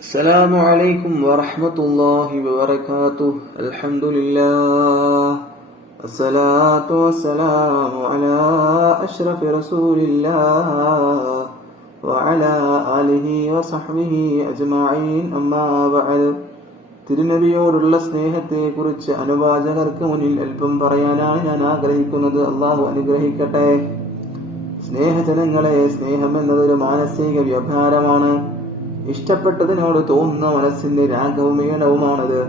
السلام عليكم ورحمة الله وبركاته الحمد لله الصلاة والسلام على أشرف رسول الله وعلى آله وصحبه أجمعين أما بعد തിരുനബിയോടുള്ള സ്നേഹത്തെക്കുറിച്ച് അനുവാചകർക്ക് മുന്നിൽ അല്പം പറയാനാണ് ഞാൻ ആഗ്രഹിക്കുന്നത് അള്ളാഹു അനുഗ്രഹിക്കട്ടെ സ്നേഹജനങ്ങളെ സ്നേഹം എന്നതൊരു മാനസിക വ്യവഹാരമാണ് ഇഷ്ടപ്പെട്ടതിനോട് തോന്നുന്ന മനസ്സിന്റെ രാഗവും ഈണവുമാണത്.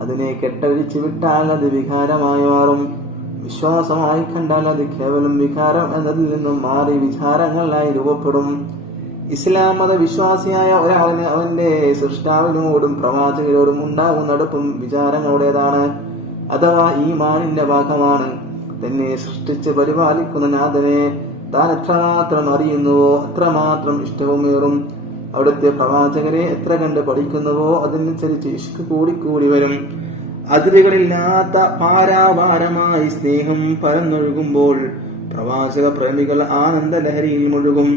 അതിനെ കെട്ടഴിച്ചു വിട്ടാൽ അത് വികാരമായി മാറും. വിശ്വാസമായി കണ്ടാൽ അത് കേവലം വികാരം എന്നതിൽ നിന്നും മാറി വിചാരങ്ങളായി രൂപപ്പെടും. ഇസ്ലാം മത വിശ്വാസിയായ ഒരാളിന് അവന്റെ സൃഷ്ടാവിനോടും പ്രവാചകരോടും ഉണ്ടാകുന്ന അടുപ്പും വിചാരങ്ങളുടേതാണ്. അഥവാ ഈ മാനിന്റെ ഭാഗമാണ്. തന്നെ സൃഷ്ടിച്ച് പരിപാലിക്കുന്ന നാഥനെ താൻ എത്രമാത്രം അറിയുന്നുവോ അത്രമാത്രം ഇഷ്ടവുമേറും അവിടുത്തെ പ്രവാചകരെ എത്ര കണ്ട് പഠിക്കുന്നുവോ അതനുസരിച്ച് ഇഷ്ക് കൂടിക്കൂടി വരും. അതിരുകളില്ലാത്ത പാരാപാരമായി സ്നേഹം പരന്നൊഴുകുമ്പോൾ പ്രവാചക പ്രേമികൾ ആനന്ദ ലഹരിയിൽ മുഴുകും.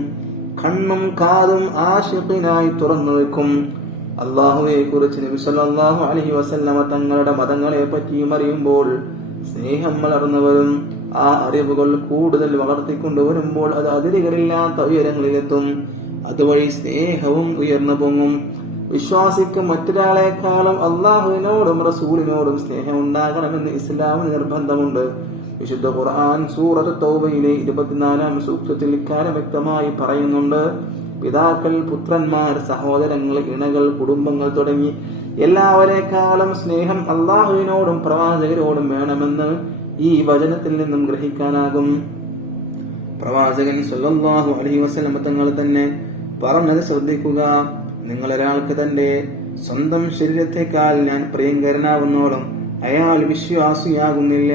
കണ്ണും കാതും ആഷിഖിനായി തുറന്നു വെക്കും അള്ളാഹുവിനെ കുറിച്ച് നബി അലഹി അലൈഹി വസല്ലമ തങ്ങളുടെ മതങ്ങളെ പറ്റിയും അറിയുമ്പോൾ സ്നേഹം വളർന്നു വരും. ആ അറിവുകൾ കൂടുതൽ വളർത്തിക്കൊണ്ടുവരുമ്പോൾ അത് അതിരുകളില്ലാത്ത ഉയരങ്ങളിലെത്തും. അതുവഴി സ്നേഹവും ഉയർന്നു പൊങ്ങും വിശ്വാസിക്ക് മറ്റൊരാളെക്കാളും അള്ളാഹുവിനോടും റസൂലിനോടും സ്നേഹം ഉണ്ടാകണമെന്ന് ഇസ്ലാമിന് നിർബന്ധമുണ്ട്. വിശുദ്ധ ഖുർആൻ സൂറത്ത് തൗബയിലെ ഇരുപത്തിനാലാം സൂക്തത്തിൽ ഇക്കാര്യം വ്യക്തമായി പറയുന്നുണ്ട്. പിതാക്കൾ പുത്രന്മാർ സഹോദരങ്ങൾ ഇണകൾ കുടുംബങ്ങൾ തുടങ്ങി എല്ലാവരെക്കാളും സ്നേഹം അള്ളാഹുവിനോടും പ്രവാചകരോടും വേണമെന്ന് ഈ വചനത്തിൽ നിന്നും ഗ്രഹിക്കാനാകും. പ്രവാചകൻ സല്ലല്ലാഹു അലൈഹി വസല്ലം തങ്ങൾ തന്നെ പറഞ്ഞത് ശ്രദ്ധിക്കുക. നിങ്ങളൊരാൾക്ക് തന്റെ സ്വന്തം ശരീരത്തെക്കാൾ ഞാൻ പ്രിയങ്കരനാവുന്നോളം അയാൾ വിശ്വാസിയാകുന്നില്ല.